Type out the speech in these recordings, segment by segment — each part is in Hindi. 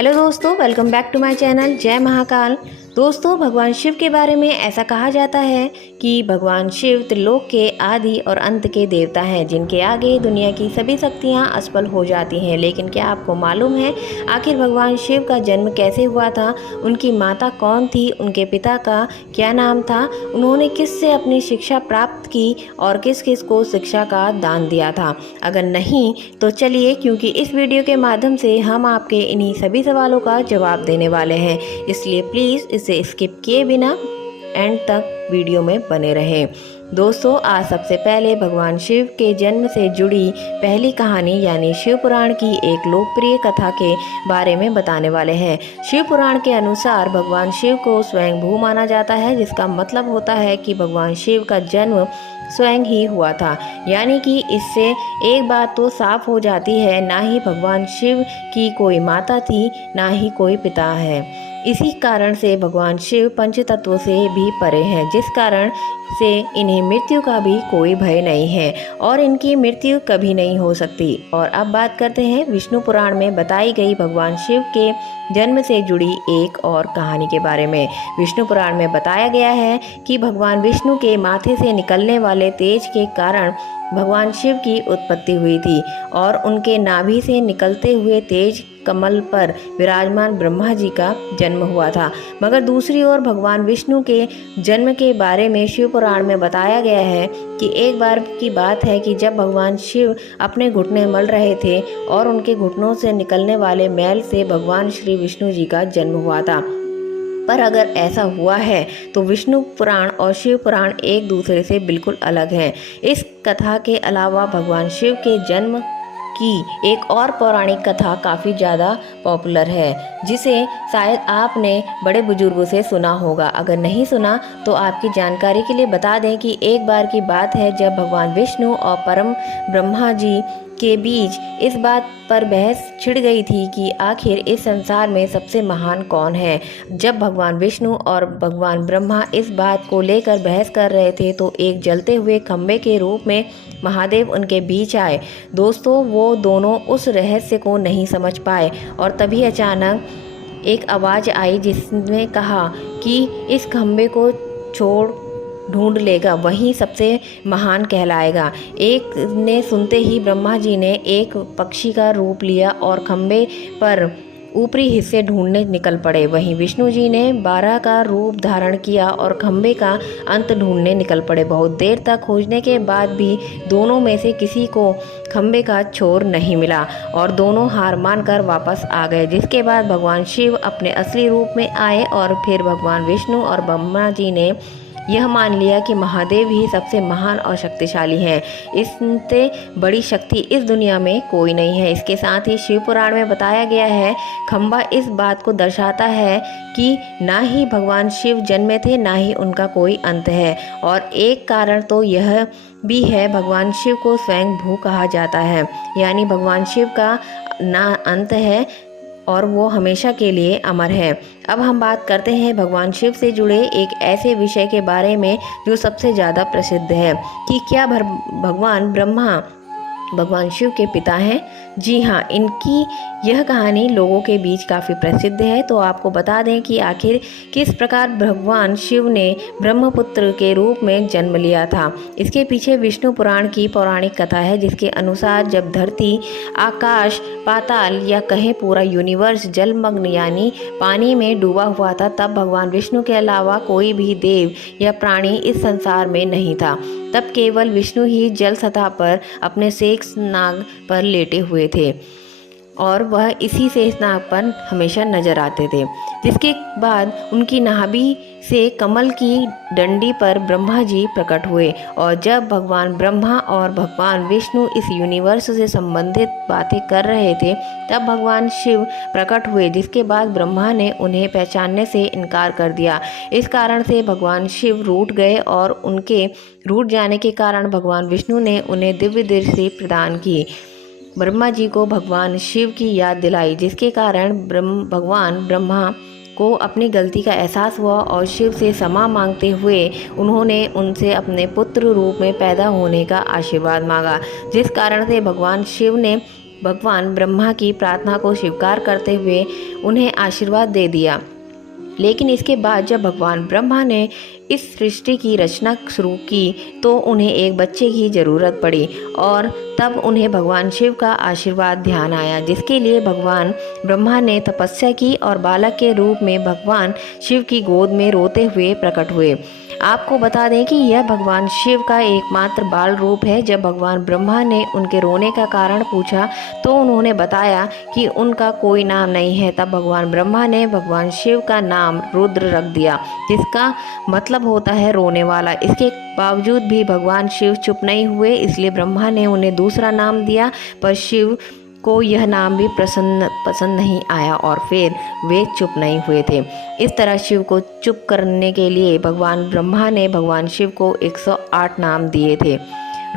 हेलो दोस्तों, welcome back to my channel जय महाकाल। दोस्तों, भगवान शिव के बारे में ऐसा कहा जाता है कि भगवान शिव त्रिलोक के आदि और अंत के देवता हैं, जिनके आगे दुनिया की सभी शक्तियां असफल हो जाती हैं। लेकिन क्या आपको मालूम है आखिर भगवान शिव का जन्म कैसे हुआ था? उनकी माता कौन थी? उनके पिता का क्या नाम था? उन्होंने किससे अपनी शिक्षा प्राप्त की और किस किस को शिक्षा का दान दिया था? अगर नहीं तो चलिए, क्योंकि इस वीडियो के माध्यम से हम आपके इन्हीं सभी सवालों का जवाब देने वाले हैं, इसलिए प्लीज़ इसे स्किप किए बिना एंड तक वीडियो में बने रहें। दोस्तों, आज सबसे पहले भगवान शिव के जन्म से जुड़ी पहली कहानी यानी शिव पुराण की एक लोकप्रिय कथा के बारे में बताने वाले हैं। शिव पुराण के अनुसार भगवान शिव को स्वयं भू माना जाता है, जिसका मतलब होता है कि भगवान शिव का जन्म स्वयं ही हुआ था। यानी कि इससे एक बात तो साफ हो जाती है, ना ही भगवान शिव की कोई माता थी, ना ही कोई पिता है। इसी कारण से भगवान शिव पंच तत्वों से भी परे हैं, जिस कारण से इन्हें मृत्यु का भी कोई भय नहीं है और इनकी मृत्यु कभी नहीं हो सकती। और अब बात करते हैं विष्णु पुराण में बताई गई भगवान शिव के जन्म से जुड़ी एक और कहानी के बारे में। विष्णु पुराण में बताया गया है कि भगवान विष्णु के माथे से निकलने वाले तेज के कारण भगवान शिव की उत्पत्ति हुई थी और उनके नाभि से निकलते हुए तेज कमल पर विराजमान ब्रह्मा जी का जन्म हुआ था। मगर दूसरी ओर भगवान विष्णु के जन्म के बारे में शिव पुराण में बताया गया है कि एक बार की बात है कि जब भगवान शिव अपने घुटने मल रहे थे और उनके घुटनों से निकलने वाले मैल से भगवान श्री विष्णु जी का जन्म हुआ था। पर अगर ऐसा हुआ है तो विष्णु पुराण और शिव पुराण एक दूसरे से बिल्कुल अलग हैं। इस कथा के अलावा भगवान शिव के जन्म की एक और पौराणिक कथा काफ़ी ज़्यादा पॉपुलर है, जिसे शायद आपने बड़े बुजुर्गों से सुना होगा। अगर नहीं सुना तो आपकी जानकारी के लिए बता दें कि एक बार की बात है जब भगवान विष्णु और परम ब्रह्मा जी के बीच इस बात पर बहस छिड़ गई थी कि आखिर इस संसार में सबसे महान कौन है। जब भगवान विष्णु और भगवान ब्रह्मा इस बात को लेकर बहस कर रहे थे तो एक जलते हुए खंबे के रूप में महादेव उनके बीच आए। दोस्तों, वो दोनों उस रहस्य को नहीं समझ पाए और तभी अचानक एक आवाज़ आई जिसने कहा कि इस खंबे को छोड़ ढूंढ लेगा वही सबसे महान कहलाएगा। एक ने सुनते ही ब्रह्मा जी ने एक पक्षी का रूप लिया और खंबे पर ऊपरी हिस्से ढूंढने निकल पड़े। वहीं विष्णु जी ने 12 का रूप धारण किया और खंबे का अंत ढूंढने निकल पड़े। बहुत देर तक खोजने के बाद भी दोनों में से किसी को खंबे का छोर नहीं मिला और दोनों हार मानकर वापस आ गए। जिसके बाद भगवान शिव अपने असली रूप में आए और फिर भगवान विष्णु और ब्रह्मा जी ने यह मान लिया कि महादेव ही सबसे महान और शक्तिशाली हैं। इससे बड़ी शक्ति इस दुनिया में कोई नहीं है। इसके साथ ही शिव पुराण में बताया गया है खंबा इस बात को दर्शाता है कि ना ही भगवान शिव जन्मे थे, ना ही उनका कोई अंत है। और एक कारण तो यह भी है, भगवान शिव को स्वयं भू कहा जाता है, यानी भगवान शिव का ना अंत है और वो हमेशा के लिए अमर है। अब हम बात करते हैं भगवान शिव से जुड़े एक ऐसे विषय के बारे में जो सबसे ज़्यादा प्रसिद्ध है कि क्या भगवान ब्रह्मा भगवान शिव के पिता हैं। जी हाँ, इनकी यह कहानी लोगों के बीच काफ़ी प्रसिद्ध है। तो आपको बता दें कि आखिर किस प्रकार भगवान शिव ने ब्रह्मपुत्र के रूप में जन्म लिया था। इसके पीछे विष्णु पुराण की पौराणिक कथा है, जिसके अनुसार जब धरती, आकाश, पाताल या कहें पूरा यूनिवर्स जलमग्न यानी पानी में डूबा हुआ था, तब भगवान विष्णु के अलावा कोई भी देव या प्राणी इस संसार में नहीं था। तब केवल विष्णु ही जल सतह पर अपने शेष नाग पर लेटे हुए थे और वह इसी शेष नाग पर हमेशा नजर आते थे। जिसके बाद उनकी नाभि से कमल की डंडी पर ब्रह्मा जी प्रकट हुए और जब भगवान ब्रह्मा और भगवान विष्णु इस यूनिवर्स से संबंधित बातें कर रहे थे, तब भगवान शिव प्रकट हुए। जिसके बाद ब्रह्मा ने उन्हें पहचानने से इनकार कर दिया। इस कारण से भगवान शिव रूठ गए और उनके रूठ जाने के कारण भगवान विष्णु ने उन्हें दिव्य दृष्टि प्रदान की। ब्रह्मा जी को भगवान शिव की याद दिलाई, जिसके कारण भगवान ब्रह्मा को अपनी गलती का एहसास हुआ और शिव से क्षमा मांगते हुए उन्होंने उनसे अपने पुत्र रूप में पैदा होने का आशीर्वाद मांगा। जिस कारण से भगवान शिव ने भगवान ब्रह्मा की प्रार्थना को स्वीकार करते हुए उन्हें आशीर्वाद दे दिया। लेकिन इसके बाद जब भगवान ब्रह्मा ने इस सृष्टि की रचना शुरू की तो उन्हें एक बच्चे की ज़रूरत पड़ी और तब उन्हें भगवान शिव का आशीर्वाद ध्यान आया, जिसके लिए भगवान ब्रह्मा ने तपस्या की और बालक के रूप में भगवान शिव की गोद में रोते हुए प्रकट हुए। आपको बता दें कि यह भगवान शिव का एकमात्र बाल रूप है। जब भगवान ब्रह्मा ने उनके रोने का कारण पूछा तो उन्होंने बताया कि उनका कोई नाम नहीं है। तब भगवान ब्रह्मा ने भगवान शिव का नाम रुद्र रख दिया, जिसका मतलब होता है रोने वाला। इसके बावजूद भी भगवान शिव चुप नहीं हुए, इसलिए ब्रह्मा ने उन्हें दूसरा नाम दिया, पर शिव को यह नाम भी पसंद नहीं आया और फिर वे चुप नहीं हुए थे। इस तरह शिव को चुप करने के लिए भगवान ब्रह्मा ने भगवान शिव को 108 नाम दिए थे।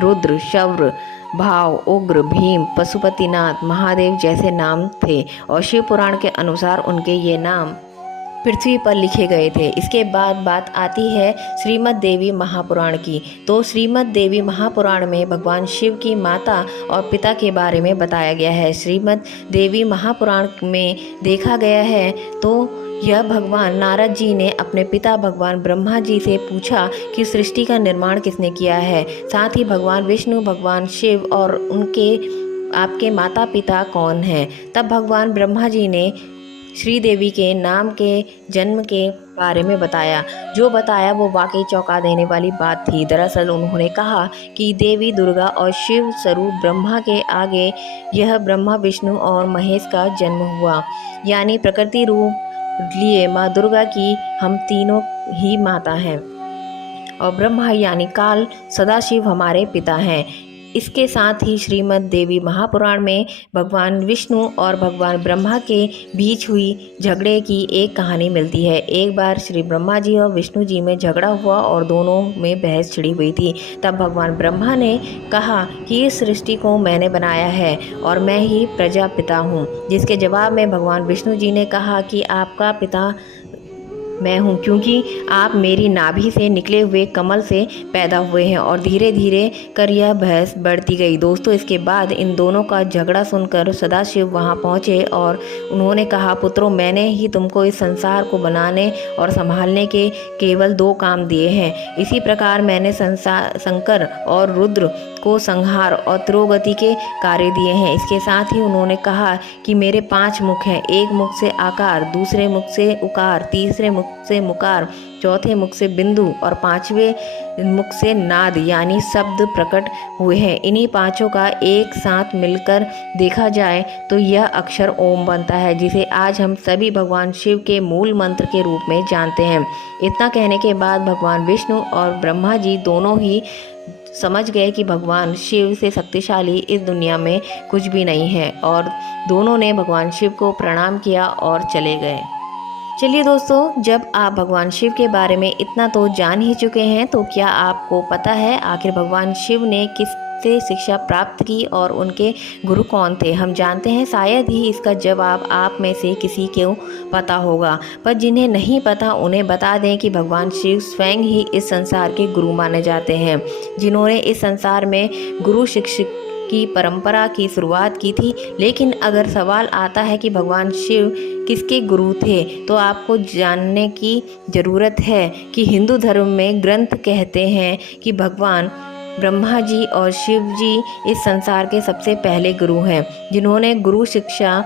रुद्र, शौर्य, भाव, उग्र, भीम, पशुपतिनाथ, महादेव जैसे नाम थे और शिव पुराण के अनुसार उनके ये नाम पृथ्वी पर लिखे गए थे। इसके बाद बात आती है श्रीमद् देवी महापुराण की। तो श्रीमद् देवी महापुराण में भगवान शिव की माता और पिता के बारे में बताया गया है। श्रीमद् देवी महापुराण में देखा गया है तो यह भगवान नारद जी ने अपने पिता भगवान ब्रह्मा जी से पूछा कि सृष्टि का निर्माण किसने किया है। साथ ही भगवान विष्णु, भगवान शिव और उनके आपके माता पिता कौन हैं। तब भगवान ब्रह्मा जी ने श्रीदेवी के नाम के जन्म के बारे में बताया। जो बताया वो वाकई चौंका देने वाली बात थी। दरअसल उन्होंने कहा कि देवी दुर्गा और शिव स्वरूप ब्रह्मा के आगे यह ब्रह्मा, विष्णु और महेश का जन्म हुआ, यानी प्रकृति रूप लिए माँ दुर्गा की हम तीनों ही माता हैं और ब्रह्मा यानी काल सदाशिव हमारे पिता हैं। इसके साथ ही श्रीमद् देवी महापुराण में भगवान विष्णु और भगवान ब्रह्मा के बीच हुई झगड़े की एक कहानी मिलती है। एक बार श्री ब्रह्मा जी और विष्णु जी में झगड़ा हुआ और दोनों में बहस छिड़ी हुई थी। तब भगवान ब्रह्मा ने कहा कि इस सृष्टि को मैंने बनाया है और मैं ही प्रजापिता हूँ, जिसके जवाब में भगवान विष्णु जी ने कहा कि आपका पिता मैं हूँ, क्योंकि आप मेरी नाभि से निकले हुए कमल से पैदा हुए हैं। और धीरे धीरे कर यह बहस बढ़ती गई। दोस्तों, इसके बाद इन दोनों का झगड़ा सुनकर सदाशिव वहाँ पहुँचे और उन्होंने कहा, पुत्रों, मैंने ही तुमको इस संसार को बनाने और संभालने के केवल 2 काम दिए हैं। इसी प्रकार मैंने शंकर और रुद्र को संहार और तिरोगति के कार्य दिए हैं। इसके साथ ही उन्होंने कहा कि मेरे 5 मुख हैं। एक मुख से आकार, दूसरे मुख से उकार, तीसरे मुख से मुकार, चौथे मुख से बिंदु और 5वें मुख से नाद यानी शब्द प्रकट हुए हैं। इन्हीं 5 का एक साथ मिलकर देखा जाए तो यह अक्षर ओम बनता है, जिसे आज हम सभी भगवान शिव के मूल मंत्र के रूप में जानते हैं। इतना कहने के बाद भगवान विष्णु और ब्रह्मा जी दोनों ही समझ गए कि भगवान शिव से शक्तिशाली इस दुनिया में कुछ भी नहीं है और दोनों ने भगवान शिव को प्रणाम किया और चले गए। चलिए दोस्तों, जब आप भगवान शिव के बारे में इतना तो जान ही चुके हैं तो क्या आपको पता है आखिर भगवान शिव ने किससे शिक्षा प्राप्त की और उनके गुरु कौन थे? हम जानते हैं शायद ही इसका जवाब आप में से किसी को पता होगा, पर जिन्हें नहीं पता उन्हें बता दें कि भगवान शिव स्वयं ही इस संसार के गुरु माने जाते हैं, जिन्होंने इस संसार में गुरु शिक्षक की परंपरा की शुरुआत की थी। लेकिन अगर सवाल आता है कि भगवान शिव किसके गुरु थे तो आपको जानने की ज़रूरत है कि हिंदू धर्म में ग्रंथ कहते हैं कि भगवान ब्रह्मा जी और शिव जी इस संसार के सबसे पहले गुरु हैं, जिन्होंने गुरु शिक्षा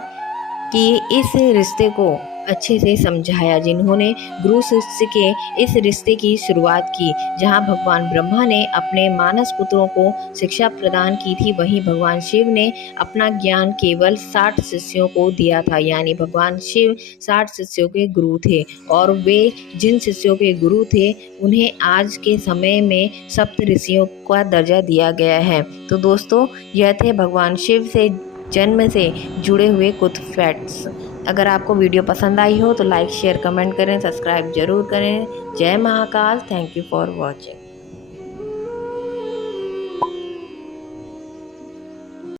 की इस रिश्ते को अच्छे से समझाया, जिन्होंने गुरु शिष्य के इस रिश्ते की शुरुआत की। जहां भगवान ब्रह्मा ने अपने मानस पुत्रों को शिक्षा प्रदान की थी, वहीं भगवान शिव ने अपना ज्ञान केवल 60 शिष्यों को दिया था। यानी भगवान शिव 60 शिष्यों के गुरु थे और वे जिन शिष्यों के गुरु थे उन्हें आज के समय में सप्त ऋषियों का दर्जा दिया गया है। तो दोस्तों, यह थे भगवान शिव से जन्म से जुड़े हुए कुछ फैक्ट्स। अगर आपको वीडियो पसंद आई हो तो लाइक, शेयर, कमेंट करें, सब्सक्राइब जरूर करें। जय Mahakal. Thank you for watching.